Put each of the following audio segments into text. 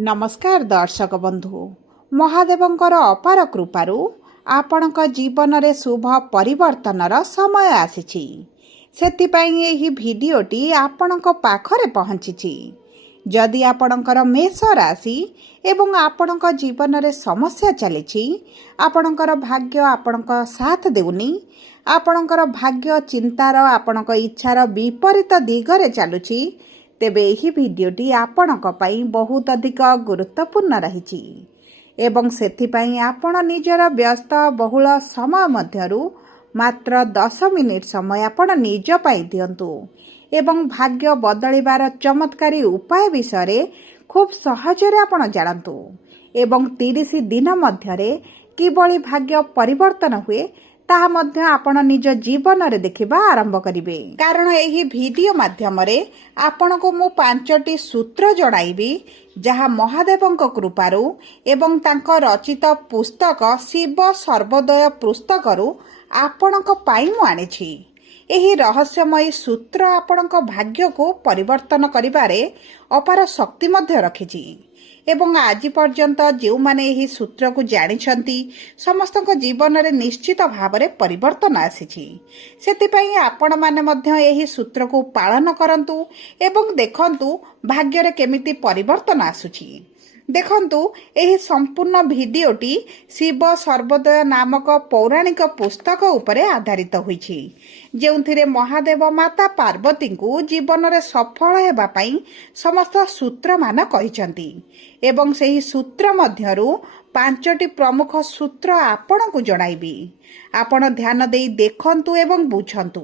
नमस्कार दर्शक बंधु महादेवंकर अपार कृपारू आपणक जीवन रे शुभ परिवर्तनर समय आसीछि। सेथिपाई एही भिडियोटी आपणक पाखरे पहुँची। जदि आपणकर मेष राशि एवं आपणक जीवन रे समस्या चलिछि, आपणकर भाग्य आपणक साथ देउनी, आपणकर भाग्य चिंतार आपणक इच्छार विपरीत दिगरे चलुछि, तेबे एही भिडियोटी आपणक पई बहुत अधिक गुरुत्वपूर्ण रहिछि एवं सेथिपाई आपण निजर व्यस्त बहुल समय मध्यरु मात्र 10 मिनिट समय आपण निज पाई दियंतु एवं भाग्य बदलिबार चमत्कारी उपाय विषय खूब सहजरे आपण जानतु एवं 30 दिन मध्यरे किबळी भाग्य परिवर्तन हुए ताहा मध्य आपण निज जीवन रे देखिबा आरंभ करिवे। कारण एही वीडियो माध्यम रे आपण को मु 5टी सूत्र जणाइबी जहा महादेवंक कृपारू एवं तांको रचित पुस्तक शिव सर्वोदय पुस्तकरू आपणक पाई मु आनिछि। एही रहस्यमयी सूत्र आपणक भाग्य को परिवर्तन करिबारे अपार शक्ति मध्य रखिछि एवं आज पर्यंत जो माने एही सूत्र को जानिछंती समस्तक जीवन रे निश्चित भावरे परिवर्तन आसीछि। सेतिपई आपण माने मध्य एही सूत्र को पालन करंतु एवं देखंतु भाग्य रे केमिति परिवर्तन आसुछि। देखंतु एही संपूर्ण भिडियोटी शिव सर्वोदय नामक पौराणिक पुस्तक उपरे आधारित होईछि, जेउथिरे महादेव माता पार्वती को जीवन रे सफल हेबा पई समस्त सूत्र मान कहिसंती एवं सेही सूत्र मध्यरु 5टी प्रमुख सूत्र आपण को जणाइबी। आपण ध्यान देई देखंतु एवं बुझंतु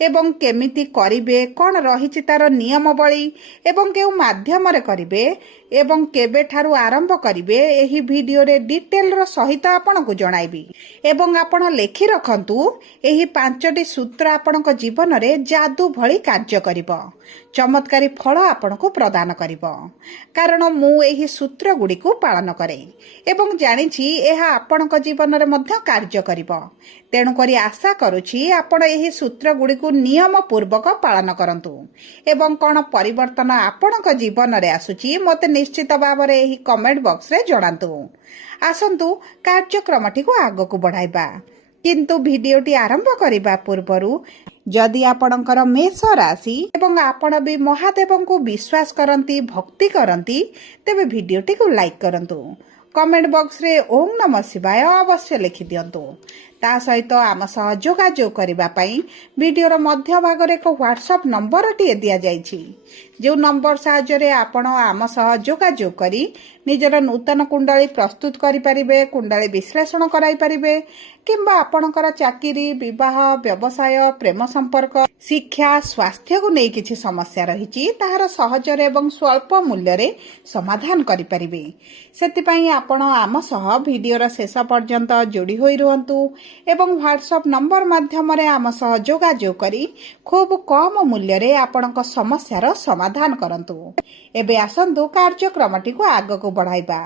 एवं केमिति करिवे, कोन रहिछि तार नियमावली एवं केउ माध्यम रे करिवे एवं केबे ठारू आरंभ करिवे एही वीडियो रे डिटेल रो सहित आपण को जणाइबी एवं आपण लेखि रखंतु एही 5टी सूत्र आपणक जीवन रे जादू भली कार्य करिवो, चमत्कारी फल आपण को प्रदान करिवो। कारण मु एही सूत्र गुडी को पालन करे एवं जानिछि एहा आपणक जीवन रे मध्य कार्य करिवो। तेणु करी आशा करूछि आपण एही सूत्र गुडी को नियम पूर्वक पालन करंतु एवं कोन परिवर्तन आपणक जीवन रे आसुछि मते निश्चित भावरे एही कमेंट बॉक्स रे जणांतु। आसंतु कार्यक्रमटी को आगो को बढ़ाइबा, किंतु भिडियोटी आरंभ करिबा पूर्वरु जदि आपणकर मेष राशि एवं आपण भी महादेव को विश्वास करंती भक्ति करंती तेबे भिडियोटी को लाइक करंतु। कमेंट बॉक्स रे ओम नमः शिवाय अवश्य लिखि दियंतु। ता सहित आम सह जोगाजोग करिबा पई वीडियोर मध्य भाग रे एक व्हाट्सएप नंबर टी दिया जाइछि, जो नंबर साहाय्य रे आपण आम सह जोगाजोग करी निजर नूतन कुंडली प्रस्तुत करि परिबे, कुंडली विश्लेषण कराई परिबे किंबा आपणकर चाकरी, विवाह, व्यवसाय, प्रेम संपर्क, शिक्षा, स्वास्थ्य को नहीं किछि समस्या रहिछि ताहार सहजर एवं स्वल्प मूल्य रे समाधान करि परिबे। सेतिपई आपण आम सह वीडियोर शेष पर्यंत जोड़ी होई रहंतु एवं व्हाट्सएप नंबर माध्यम रे आम सह जोगाजोग करी खूब कम मूल्य रे आपणक समस्यार समाधान करंतु। एबे आसंतु कार्यक्रमटी को आगो को बढ़ाइबा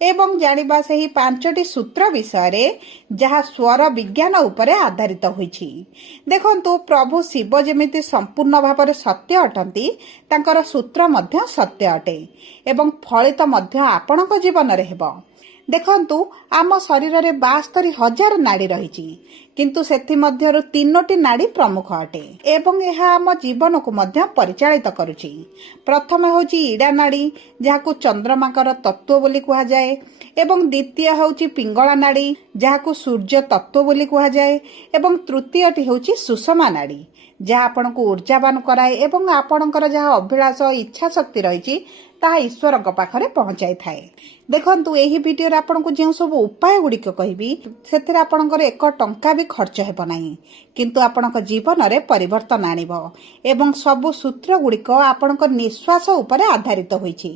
एवं जानिबा सेही 5टी सूत्र विषय जहा स्वर विज्ञान उपरे आधारित होईछि। देखंतु प्रभु शिव जेमिति संपूर्ण भाव सत्य अटंती तांकर सूत्र मध्य सत्य अटे एवं फलित मध्य आपणक जीवन रे हेबो। देखंतु आम शरीर रे 72,000 नाड़ी रहिछि, किंतु सेथि मध्यरु 3टी नाड़ी प्रमुख अटे एवं यह आम जीवन को मध्य परिचालित करुछि। प्रथम होछि इडा नाड़ी जहाकु चंद्रमाकर तत्व बोली कुहा जाए एवं द्वितीय होछि पिंगला नाड़ी जहाकु सूर्य तत्व बोली कुहा जाए एवं तृतीयटी होछि सुषमा नाड़ी जहा आपन को ऊर्जावान कराए एवं आपणकर जहा अभिलाष इच्छा शक्ति रहिछि ताहा ईश्वर पाखरे पहुंचाई थाए। देखंतु एही वीडियो रे आपन को जे सब उपाय गुडिक कहिबी सेथिरे आपणकर 1 टंका भी खर्च हेबो नाही, किंतु आपणक जीवन रे परिवर्तन आनिबो एवं सब सूत्र गुडिक आपणक निश्वास उपरे आधारित होईछि।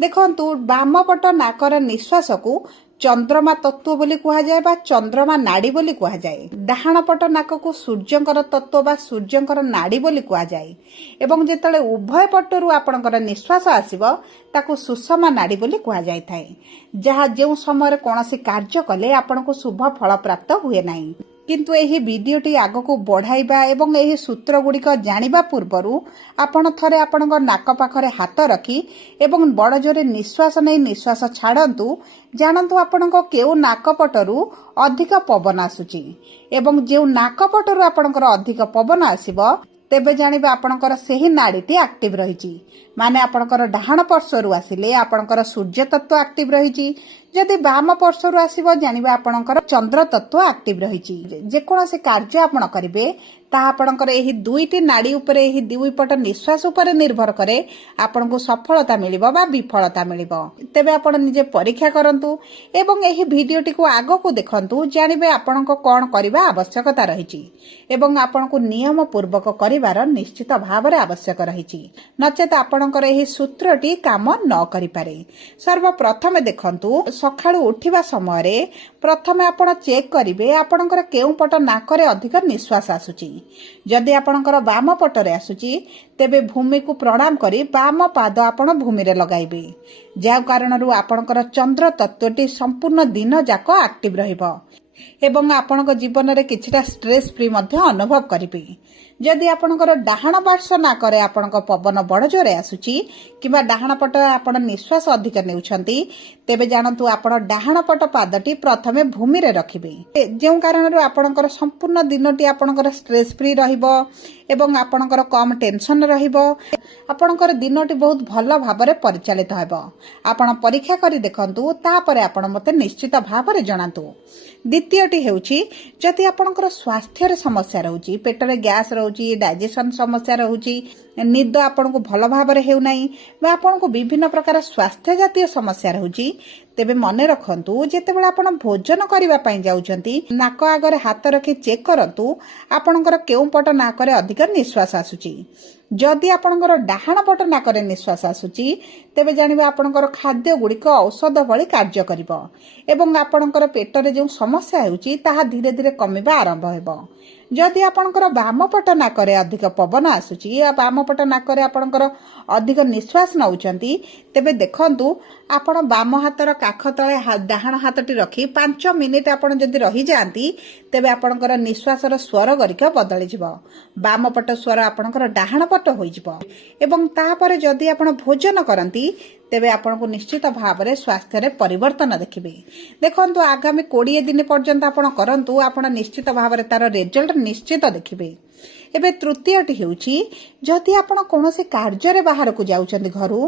देखंतु बाम पट नाकर निश्वास को चंद्रमा तत्व बोली कुहा जाए बा चंद्रमा नाड़ी बोली कुहा जाए। डाहाण पट नाक को सूर्यंकर तत्व बा सूर्यंकर नाड़ी बोली कुहा जाए एवं जेतले उभय पटरु आपणकर निश्वास आसीबो ताकू सुषमा नाड़ी बोली कुहा जाय थाए, जहा जेउ समय कोनोसी कार्य कले आपनको शुभ फल प्राप्त हुए नाही। किंतु यही भिडियोटी आगको बढ़ाइबा एवं यही सूत्र गुड़िक जानिबा पूर्वरु आपण थरे आपणक नाक पाखरे हाथ रखी एवं बड़ जोरे निश्वास नहीं निश्वास छाड़ंतु जानंतु आपणक केउ नाक पटरु अधिक पवन आसुची एवं जेउ नाक पटरु आपणकर अधिक पवन आसीबो तेबे जानिबे आपणकर सेही नाड़ीटी एक्टिव रहिची माने आपणकर डाहाण पार्श्वरु आसिले आपणकर सूर्य तत्व एक्टिव रहिची जदि वाम पार्श्वरु आसीबो जानिबे आपणकर चंद्र तत्व एक्टिव रहिची जेकोसी कार्य आपण करिवे ता आपणकर एही दुईटी नाड़ी उपरे एही दुई पट निश्वास उपरे निर्भर करे आपनको सफलता मिलिबो बा विफलता मिलिबो तेबे आपण निजे परीक्षा करंतु एवं एही भिडियोटी को आगो को देखंतु जानिबे आपनको कोन करिबा आवश्यकता रहिची एवं आपनको नियम पूर्वक करिवार निश्चित भावरे आवश्यक रहिची नचेत आपणकर एही सूत्रटी काम न करि पारे सर्वप्रथम देखंतु सकाळु उठिबा समय प्रथमे आपण चेक करिवे आपणकर केउ पट नाकरे अधिक निश्वास आसुची जदि आपणकर वाम पटरे आसुची तेबे भूमि को प्रणाम करी वाम पाद आपण भूमि रे लगाइबे जा कारणरु आपणकर चंद्र तत्वटी संपूर्ण दिन जाक एक्टिव रहइबो एवं आपणक जीवन रे किछिटा स्ट्रेस फ्री मध्ये अनुभव करिबे जदि आपणकर डाहाण पार्श्व नाकरे आपणक पवन बड़ जोरे आसुची किबा डाहाण पट आपण निश्वास अधिक नेउछंती तेबे जानतु आपण डाहाण पट पादटी प्रथमे भूमि रे रखिबे जेउ कारणरु आपणकर संपूर्ण दिनटी आपणकर स्ट्रेस फ्री रहिबो एवं आपणकर कम टेंशन रहिबो आपणकर दिनटी बहुत भल भाबरे परिचालित हेबो आपण परीक्षा करी देखंतु तापरे आपण मते निश्चित भाबरे जणांतु द्वितीयटी हेउची जदि आपणकर स्वास्थ्य समस्या रहउची पेटरे गैस रहउची डाइजेशन समस्या रहउची निद आपनको भल भाबरे हेउ नाही बा आपनको विभिन्न प्रकार स्वास्थ्य जातीय समस्या रहउची तेबे मने रखंतु जेतेबेला आपण भोजन करिबा पई जाउचंती नाक आगरे हाथ रखी चेक करंतु आपणकर केउ पट नाकरे अधिक निश्वास आसुची जदि आपणकर डाहाण पट नाकरे निश्वास आसुची तेबे जानिबा आपणकर खाद्य गुड़िक औषध भली कार्य करिवो एवं आपणकर पेटरे जो समस्या हेउची ताहा धीरे धीरे कमिबा आरंभ हेबो जदि आपणकर वाम पट नाकरे अधिक पवन आसुची या वाम पट नाकरे आपणकर अधिक निश्वास नउचंती तेबे देखंतु आपण वाम हातर काख तळे डाहाण हाथटी रखी 5 मिनिट आपण जदि रही जांती तेबे आपणकर निश्वासर स्वर गरिक बदली जिवो वाम पट स्वर आपणकर डाहाण पट होई जिवो एवं तापरे जदि आपण भोजन करंती तेबे आपनको निश्चित भावरे स्वास्थ्य रे परिवर्तन देखिबे देखंतु आगामी 20 दिन पर्यंत आपण करंतु आपण निश्चित भावरे तार रिजल्ट निश्चित देखिबे एबे तृतीयटी हेउची जदि आपण कोनोसी कार्य रे बाहर को जाउचंती घरु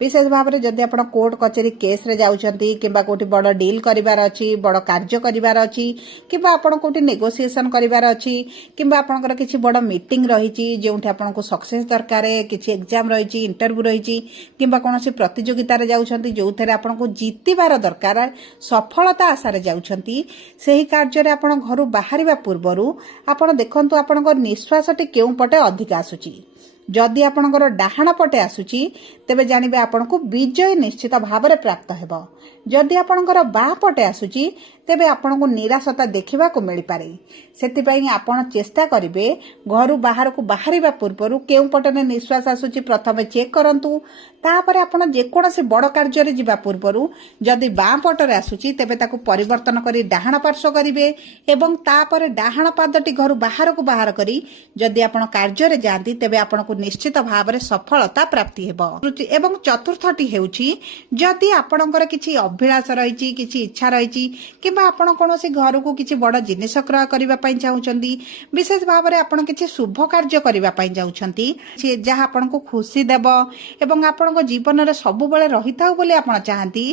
विशेष भावरे जदि आपण कोर्ट कचेरी केस रे जाउचंती किबा कोठी बड़ डील करिवार अछि बड़ कार्य करिवार अछि किबा आपण कोठी नेगोसिएशन करिवार अछि किबा आपनकर किछि बड़ मीटिंग रहिछि जेउठी आपनको सक्सेस दरकार किछि एग्जाम रहिछि इंटरव्यू रहिछि किबा कोनोसी प्रतियोगिता रे जाउचंती जोथरे आपनको जीतिबार दरकार सफलता आशा रे जाउचंती सेही कार्य रे आपण घरु बाहरिबा पूर्वरु आपण देखंतु आपनको निश्वास केउ पटे अधिक आसुची जदि आपणकर डाहाण पटे आसुची तेबे जानिबे आपनको विजय निश्चित भावरे प्राप्त हेबो जदि आपणकर बा पटे आसुची तेबे आपनको निराशता देखिबा को मिलि पारे सेति पई आपण चेष्टा करिवे घरु बाहर को बाहरिबा पूर्वरु केउ पटने निश्वास आसुची प्रथमे चेक करंतु तापरे आपण जे कोनोसी बड़ कार्य रे जिबा पूर्वरु जदि बा पटरे आसुची तेबे ताकू परिवर्तन करी डाहाण पार्श्व करिवे एवं तापरे डाहाण पादटी घरु बाहर को बाहर करी जदि आपण कार्य रे जांती तेबे आपनको निश्चित भावरे सफलता प्राप्ति हेबो एवं चतुर्थटी हेउची जदि आपणकर किछि अभिलाष रहिछि किछि इच्छा रहिछि किबा आपण कोनोसी घर को किछि बड़ जिनिस क्रय करिबा पई चाहुचंती विशेष भावरे आपण किछि शुभ कार्य करिबा पई जाउचंती जहा आपनको खुशी देबो एवं आपण जीवन रे सब बेले रहिताउ बोली आपण चाहंती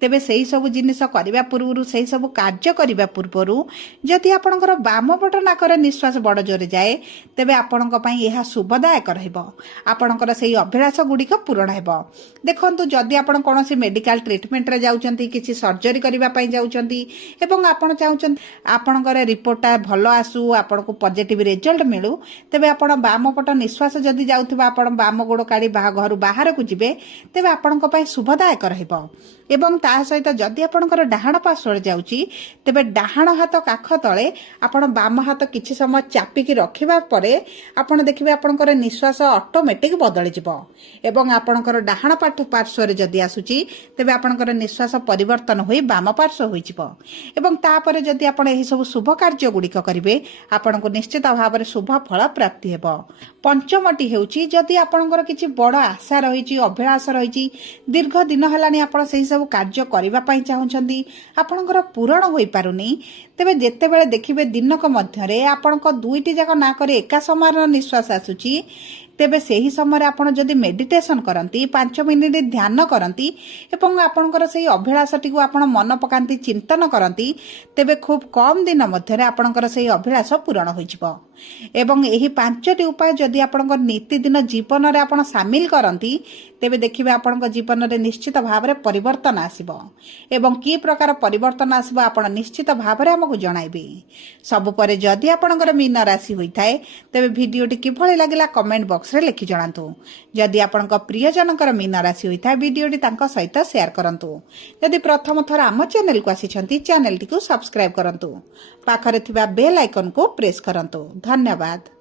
तेबे सेही सब जिनिस करिबा पूर्वरु सेही सब कार्य करिबा पूर्वरु जदि आपणकर वाम पट नाकर निश्वास बड़ जोरे जाए तेबे आपणक पई एहा शुभदायक रहइबो आपणकर सेही अभिलाष गुड़िक पूरण हेबो देखंतु जदि आपण कोनोसी मेडिकल ट्रीटमेंट रे जाउचंती किछि सर्जरी करिबा पई जाउचंती एवं आपण चाहुचंती आपणकर रिपोर्टटा भलो आसु आपणको पॉजिटिव रिजल्ट मिलु तेबे आपण वाम पट निश्वास जदि जाउथबा आपण वाम गोड़ काडी घरु बाहर को जिबे तेबे आपणक पई शुभदायक रहइबो एवं ता सहित जदि आपणकर डाहाण पार्श्व जाउची तेबे डाहाण हाथ काख तले आपण बाम हाथ किछि समय चापिकी रखिबा परे आपण देखिबे आपणकर निश्वास ऑटोमेटिक बदली जिवो एवं आपणकर डाहाण पार्श्व जदि आसुची तेबे आपणकर निश्वास परिवर्तन होई बाम पार्श्व होई जिवो एवं तापरे जदि आपण एही सब शुभ कार्य गुड़िक करिवे आपणको निश्चित भाव शुभ फल प्राप्ति हेबो। पंचमटी हेउची जदि आपणकर किछि बड़ आशा रहिछि अभिलाष रहिछि दीर्घ दिन हेलानी आपण सेही सब कार्य करिबा पई चाहुछंती आपणकर पूरण होई पारुनी तेबे जेतेबेले देखिबे दिनक मध्यरे आपणको दुईटी जाक ना करे एका समान निश्वास आसुची तेबे सेही समय आपण जदि मेडिटेशन करंती 5 मिनिट ध्यान करंती एवं आपणकर सेही अभिलाषटी को आपण मन पकांती चिंतन करंती तेबे खूब कम दिन मध्यरे आपणकर सेही अभिलाष पूरण होई जिवो एवं एही 5टी उपाय जदि आपणकर नित्यदिन जीवन रे आपण शामिल करंती तेबे देखिबे आपणकर जीवन रे निश्चित भाव रे परिवर्तन आसीबो एवं की प्रकार परिवर्तन आसीबो आपण निश्चित भाव रे हमकु जणाइबे। सब परे जदि आपणकर मीन राशि होइथाय तेबे भिडियोटी किभଳି लागिला कमेंट बॉक्स रे लिखि जणांतु। जदि आपणकर प्रियजनकर मीन राशि होइथाय भिडियोटी तांका सहित शेयर करंतु। जदि प्रथम थर आम चैनल को आसीछंती चैनल टी को सब्सक्राइब करंतु। पाखरे थिबा बेल आइकन को प्रेस करंतु। धन्यवाद।